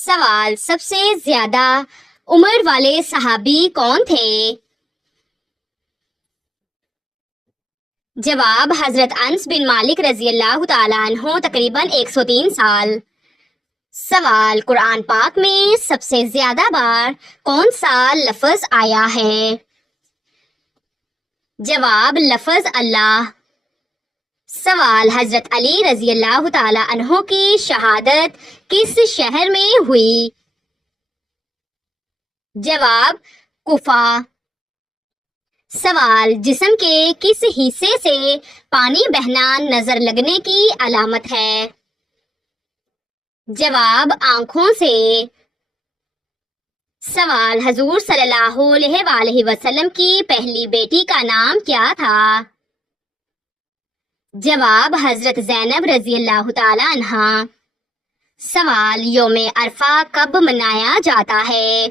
سوال: سب سے زیادہ عمر والے صحابی کون تھے؟ جواب: حضرت انس بن مالک رضی اللہ تعالیٰ عنہ، تقریباً 103 سال۔ سوال: قرآن پاک میں سب سے زیادہ بار کون سا لفظ آیا ہے؟ جواب: لفظ اللہ۔ سوال: حضرت علی رضی اللہ تعالیٰ عنہ کی شہادت کس شہر میں ہوئی؟ جواب: کوفہ۔ سوال: جسم کے کس حصے سے پانی بہنا نظر لگنے کی علامت ہے؟ جواب: آنکھوں سے۔ سوال: حضور صلی اللہ علیہ وآلہ وسلم کی پہلی بیٹی کا نام کیا تھا؟ جواب: حضرت زینب رضی اللہ تعالی عنہا۔ سوال: یوم عرفہ کب منایا جاتا ہے؟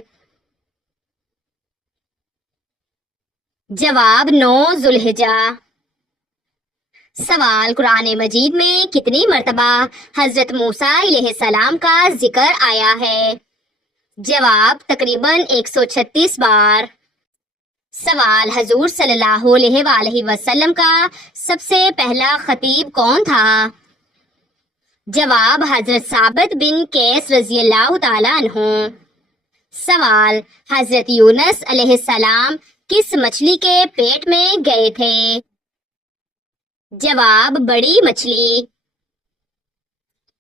جواب: 9 ذو الحجہ۔ سوال: قرآن مجید میں کتنی مرتبہ حضرت موسیٰ علیہ السلام کا ذکر آیا ہے؟ جواب: تقریباً 136 بار۔ سوال: حضور صلی اللہ علیہ وآلہ وسلم کا سب سے پہلا خطیب کون تھا؟ جواب: حضرت ثابت بن قیس رضی اللہ تعالیٰ عنہ۔ سوال: حضرت یونس علیہ السلام کس مچھلی کے پیٹ میں گئے تھے؟ جواب: بڑی مچھلی۔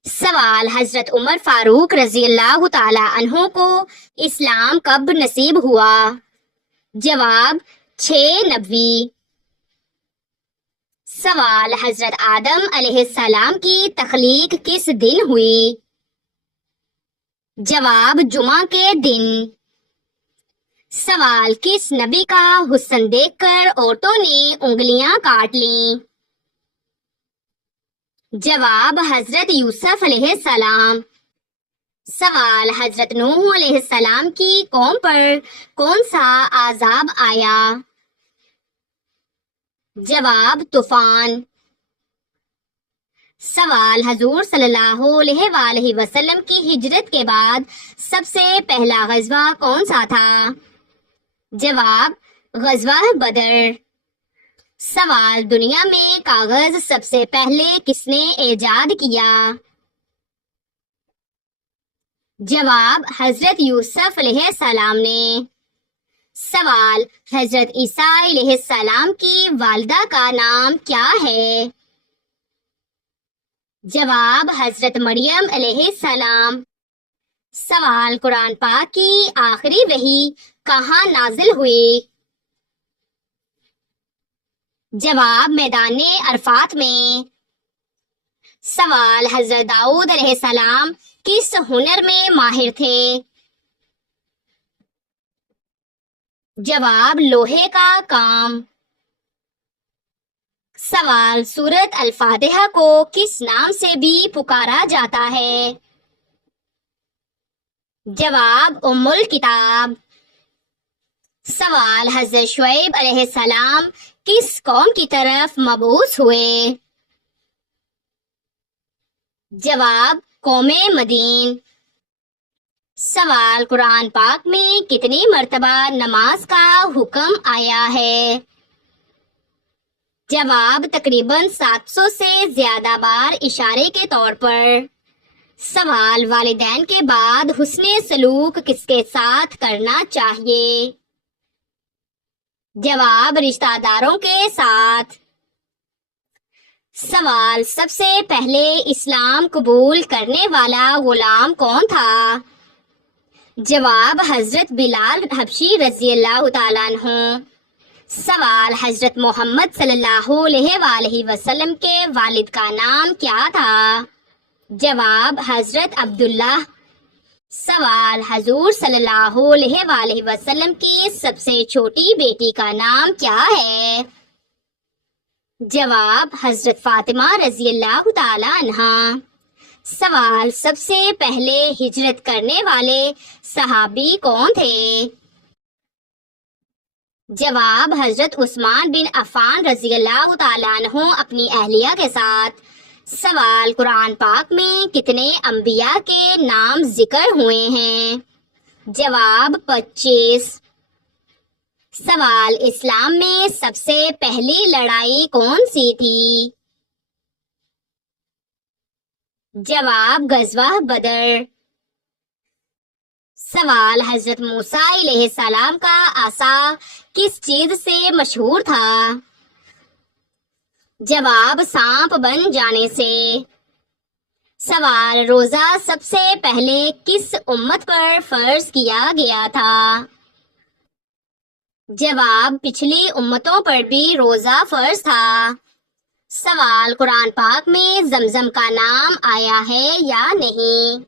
سوال: حضرت عمر فاروق رضی اللہ تعالیٰ عنہ کو اسلام کب نصیب ہوا؟ جواب: 6 نبوی۔ سوال: حضرت آدم علیہ السلام کی تخلیق کس دن ہوئی؟ جواب: جمعہ کے دن۔ سوال: کس نبی کا حسن دیکھ کر عورتوں نے انگلیاں کاٹ لیں؟ جواب: حضرت یوسف علیہ السلام۔ سوال: حضرت نوح علیہ السلام کی قوم پر کون سا عذاب آیا؟ جواب: طوفان۔ سوال: حضور صلی اللہ علیہ وآلہ وسلم کی ہجرت کے بعد سب سے پہلا غزوہ کون سا تھا؟ جواب: غزوہ بدر۔ سوال: دنیا میں کاغذ سب سے پہلے کس نے ایجاد کیا؟ جواب: حضرت یوسف علیہ السلام نے۔ سوال: حضرت عیسیٰ علیہ السلام کی والدہ کا نام کیا ہے؟ جواب: حضرت مریم علیہ السلام۔ سوال: قرآن پاک کی آخری وحی کہاں نازل ہوئی؟ جواب: میدان عرفات میں۔ سوال: حضرت داؤد علیہ السلام کس ہنر میں ماہر تھے؟ جواب: لوہے کا کام۔ سوال: سورۃ الفاتحہ کو کس نام سے بھی پکارا جاتا ہے؟ جواب: ام الکتاب۔ سوال: حضرت شعیب علیہ السلام کس قوم کی طرف مبعوث ہوئے؟ جواب: قوم مدین۔ سوال: قرآن پاک میں کتنی مرتبہ نماز کا حکم آیا ہے؟ جواب: تقریباً 700 سے زیادہ بار اشارے کے طور پر۔ سوال: والدین کے بعد حسن سلوک کس کے ساتھ کرنا چاہیے؟ جواب: رشتہ داروں کے ساتھ۔ سوال: سب سے پہلے اسلام قبول کرنے والا غلام کون تھا؟ جواب: حضرت بلال حبشی رضی اللہ تعالیٰ عنہ۔ سوال: حضرت محمد صلی اللہ علیہ وآلہ وسلم کے والد کا نام کیا تھا؟ جواب: حضرت عبداللہ۔ سوال: حضور صلی اللہ علیہ وآلہ وسلم کی سب سے چھوٹی بیٹی کا نام کیا ہے؟ جواب: حضرت فاطمہ رضی اللہ تعالی عنہا۔ سوال: سب سے پہلے ہجرت کرنے والے صحابی کون تھے؟ جواب: حضرت عثمان بن عفان رضی اللہ تعالیٰ عنہ اپنی اہلیہ کے ساتھ۔ سوال، قرآن پاک میں کتنے انبیاء کے نام ذکر ہوئے ہیں؟ جواب 25۔ سوال، اسلام میں سب سے پہلی لڑائی کون سی تھی؟ جواب غزوہ بدر۔ سوال، حضرت موسیٰ علیہ السلام کا عصا کس چیز سے مشہور تھا؟ جواب سانپ بن جانے سے۔ سوال، روزہ سب سے پہلے کس امت پر فرض کیا گیا تھا؟ جواب پچھلی امتوں پر بھی روزہ فرض تھا۔ سوال، قرآن پاک میں زمزم کا نام آیا ہے یا نہیں؟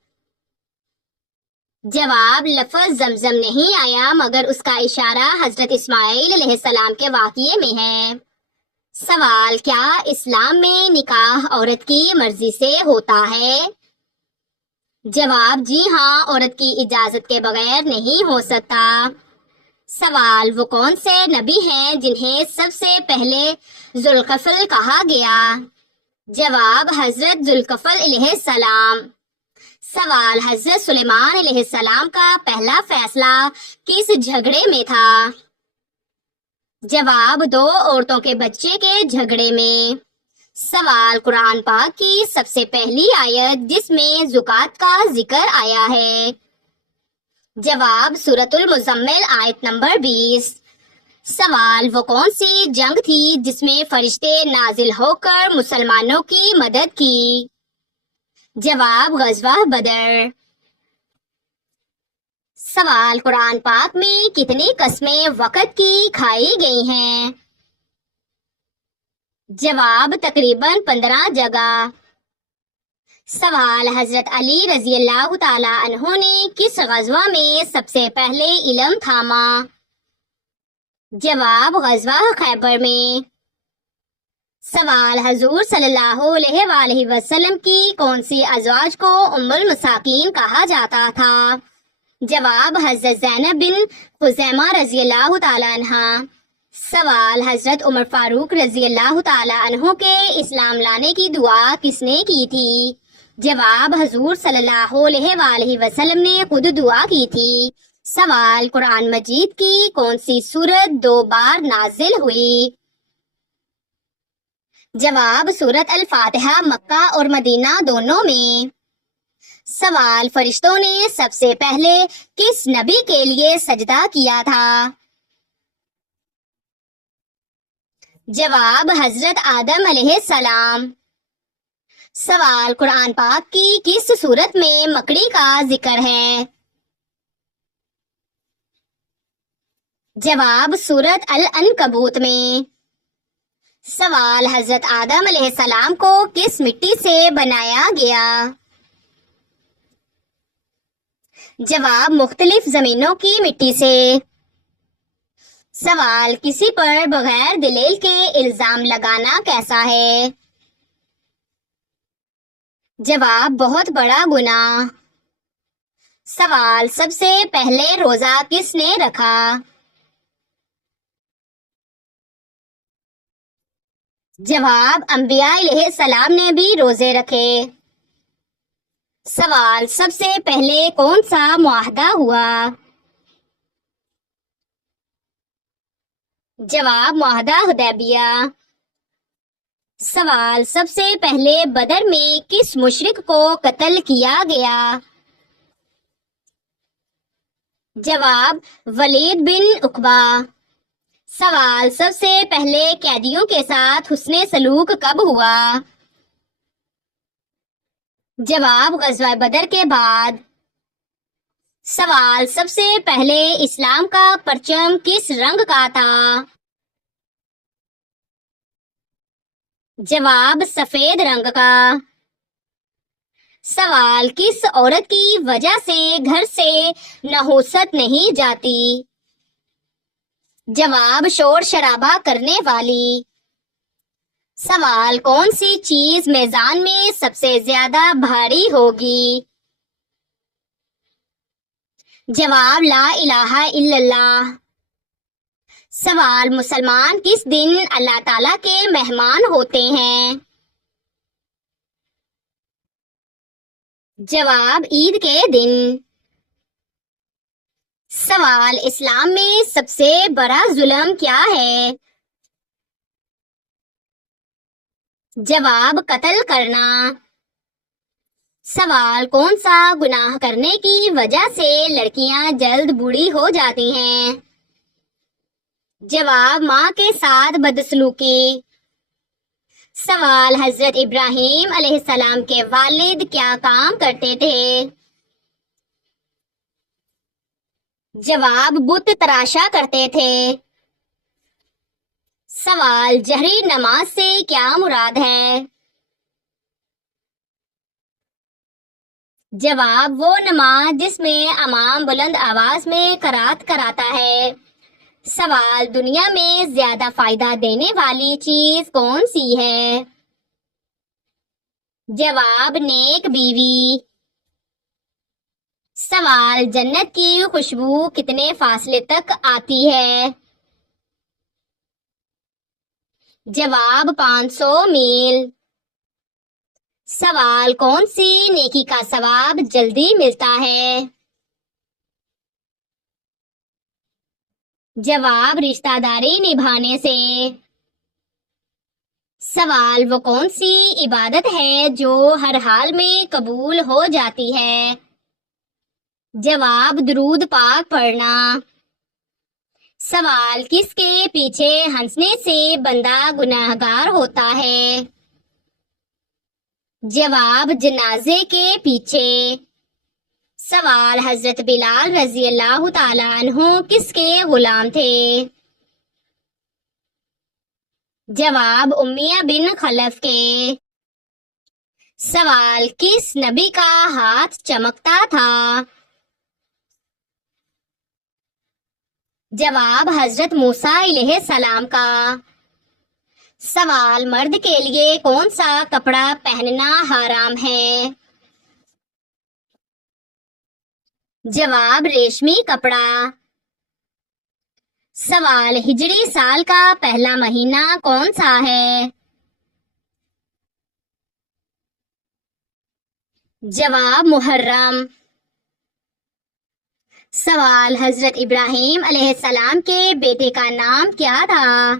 جواب لفظ زمزم نہیں آیا، مگر اس کا اشارہ حضرت اسماعیل علیہ السلام کے واقعے میں ہے۔ سوال، کیا اسلام میں نکاح عورت کی مرضی سے ہوتا ہے؟ جواب جی ہاں، عورت کی اجازت کے بغیر نہیں ہو سکتا۔ سوال، وہ کون سے نبی ہیں جنہیں سب سے پہلے ذوالکفل کہا گیا؟ جواب حضرت ذوالکفل علیہ السلام۔ سوال، حضرت سلیمان علیہ السلام کا پہلا فیصلہ کس جھگڑے میں تھا؟ جواب 2 عورتوں کے بچے کے جھگڑے میں۔ سوال، قرآن پاک کی سب سے پہلی آیت جس میں زکوٰۃ کا ذکر آیا ہے؟ جواب سورۃ المزمل آیت نمبر 20۔ سوال، وہ کون سی جنگ تھی جس میں فرشتے نازل ہو کر مسلمانوں کی مدد کی؟ جواب غزوہ بدر۔ سوال، قرآن پاک میں کتنی قسمیں وقت کی کھائی گئی ہیں؟ جواب تقریباً 15 جگہ۔ سوال، حضرت علی رضی اللہ تعالی عنہ نے کس غزوہ میں سب سے پہلے علم تھاما؟ جواب غزوہ خیبر میں۔ سوال، حضور صلی اللہ علیہ وآلہ وسلم کی کون سی ازواج کو ام المساکین کہا جاتا تھا؟ جواب حضرت زینب بن خزیمہ رضی اللہ تعالی عنہ۔ سوال، حضرت عمر فاروق رضی اللہ تعالی عنہ کے اسلام لانے کی دعا کس نے کی تھی؟ جواب حضور صلی اللہ علیہ وآلہ وسلم نے خود دعا کی تھی۔ سوال، قرآن مجید کی کون سی سورت 2 بار نازل ہوئی؟ جواب سورت الفاتحہ مکہ اور مدینہ دونوں میں۔ سوال، فرشتوں نے سب سے پہلے کس نبی کے لیے سجدہ کیا تھا؟ جواب حضرت آدم علیہ السلام۔ سوال، قرآن پاک کی کس سورت میں مکڑی کا ذکر ہے؟ جواب سورت العنکبوت میں۔ سوال، حضرت آدم علیہ السلام کو کس مٹی سے بنایا گیا؟ جواب مختلف زمینوں کی مٹی سے۔ سوال، کسی پر بغیر دلیل کے الزام لگانا کیسا ہے؟ جواب بہت بڑا گناہ۔ سوال، سب سے پہلے روزہ کس نے رکھا؟ جواب انبیاء علیہ السلام نے بھی روزے رکھے۔ سوال، سب سے پہلے کون سا معاہدہ ہوا؟ جواب معاہدہ حدیبیہ۔ سوال، سب سے پہلے بدر میں کس مشرک کو قتل کیا گیا؟ جواب ولید بن عقبہ۔ سوال، سب سے پہلے قیدیوں کے ساتھ حسن سلوک کب ہوا؟ جواب غزوہ بدر کے بعد۔ سوال، سب سے پہلے اسلام کا پرچم کس رنگ کا تھا؟ جواب سفید رنگ کا۔ سوال، کس عورت کی وجہ سے گھر سے نحوست نہیں جاتی؟ جواب شور شرابہ کرنے والی۔ سوال، کون سی چیز میزان میں سب سے زیادہ بھاری ہوگی؟ جواب لا الہ الا اللہ۔ سوال، مسلمان کس دن اللہ تعالیٰ کے مہمان ہوتے ہیں؟ جواب عید کے دن۔ سوال اسلام میں سب سے بڑا ظلم کیا ہے؟ جواب قتل کرنا۔ سوال کون سا گناہ کرنے کی وجہ سے لڑکیاں جلد بوڑھی ہو جاتی ہیں؟ جواب ماں کے ساتھ بدسلوکی۔ سوال حضرت ابراہیم علیہ السلام کے والد کیا کام کرتے تھے؟ جواب بت تراشا کرتے تھے۔ سوال جہری نماز سے کیا مراد ہے؟ جواب وہ نماز جس میں امام بلند آواز میں قرات کراتا ہے۔ سوال دنیا میں زیادہ فائدہ دینے والی چیز کون سی ہے؟ جواب نیک بیوی۔ سوال جنت کی خوشبو کتنے فاصلے تک آتی ہے؟ جواب 500 میل۔ سوال کون سی نیکی کا ثواب جلدی ملتا ہے؟ جواب رشتہ داری نبھانے سے۔ سوال وہ کون سی عبادت ہے جو ہر حال میں قبول ہو جاتی ہے؟ جواب درود پاک پڑھنا۔ سوال کس کے پیچھے ہنسنے سے بندہ گناہگار ہوتا ہے؟ جواب جنازے کے پیچھے۔ سوال حضرت بلال رضی اللہ تعالیٰ عنہ کس کے غلام تھے؟ جواب امیہ بن خلف کے۔ سوال کس نبی کا ہاتھ چمکتا تھا؟ جواب حضرت موسیٰ علیہ السلام کا۔ سوال مرد کے لیے کون سا کپڑا پہننا حرام ہے؟ جواب ریشمی کپڑا۔ سوال ہجری سال کا پہلا مہینہ کون سا ہے؟ جواب محرم۔ سوال حضرت ابراہیم علیہ السلام کے بیٹے کا نام کیا تھا؟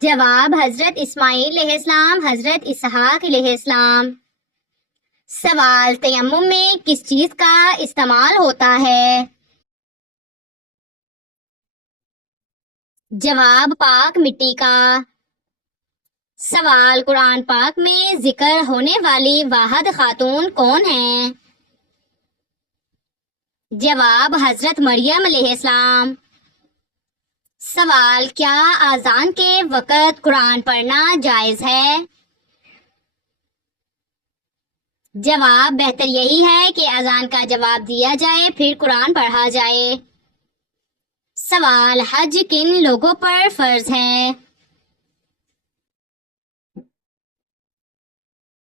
جواب حضرت اسماعیل علیہ السلام، حضرت اسحاق علیہ السلام۔ سوال تیمم میں کس چیز کا استعمال ہوتا ہے؟ جواب پاک مٹی کا۔ سوال قرآن پاک میں ذکر ہونے والی واحد خاتون کون ہیں؟ جواب حضرت مریم علیہ السلام۔ سوال کیا اذان کے وقت قرآن پڑھنا جائز ہے؟ جواب بہتر یہی ہے کہ اذان کا جواب دیا جائے پھر قرآن پڑھا جائے۔ سوال حج کن لوگوں پر فرض ہے؟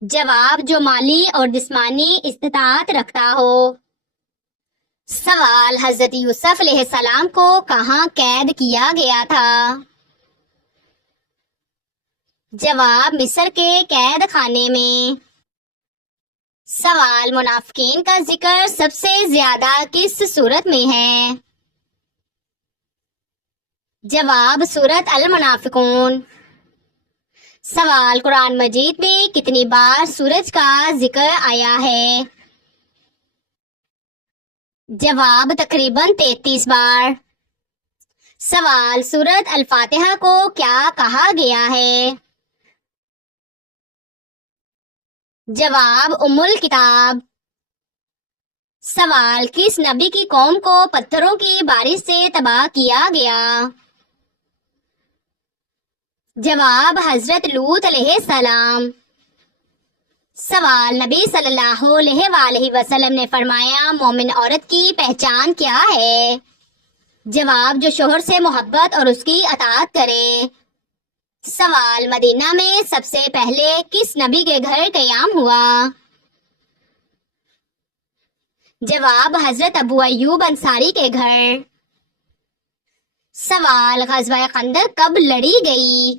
جواب جو مالی اور جسمانی استطاعت رکھتا ہو۔ سوال حضرت یوسف علیہ السلام کو کہاں قید کیا گیا تھا؟ جواب مصر کے قید خانے میں۔ سوال منافقین کا ذکر سب سے زیادہ کس سورت میں ہے؟ جواب سورت المنافقون۔ سوال قرآن مجید میں کتنی بار سورج کا ذکر آیا ہے؟ جواب تقریباً 33 بار۔ سوال سورت الفاتحہ کو کیا کہا گیا ہے؟ جواب ام الکتاب۔ سوال کس نبی کی قوم کو پتھروں کی بارش سے تباہ کیا گیا؟ جواب حضرت لوط علیہ السلام۔ سوال نبی صلی اللہ علیہ وآلہ وسلم نے فرمایا مومن عورت کی پہچان کیا ہے؟ جواب جو شوہر سے محبت اور اس کی اطاعت کرے۔ سوال مدینہ میں سب سے پہلے کس نبی کے گھر قیام ہوا؟ جواب حضرت ابو ایوب انصاری کے گھر۔ سوال غزوہ خندق کب لڑی گئی؟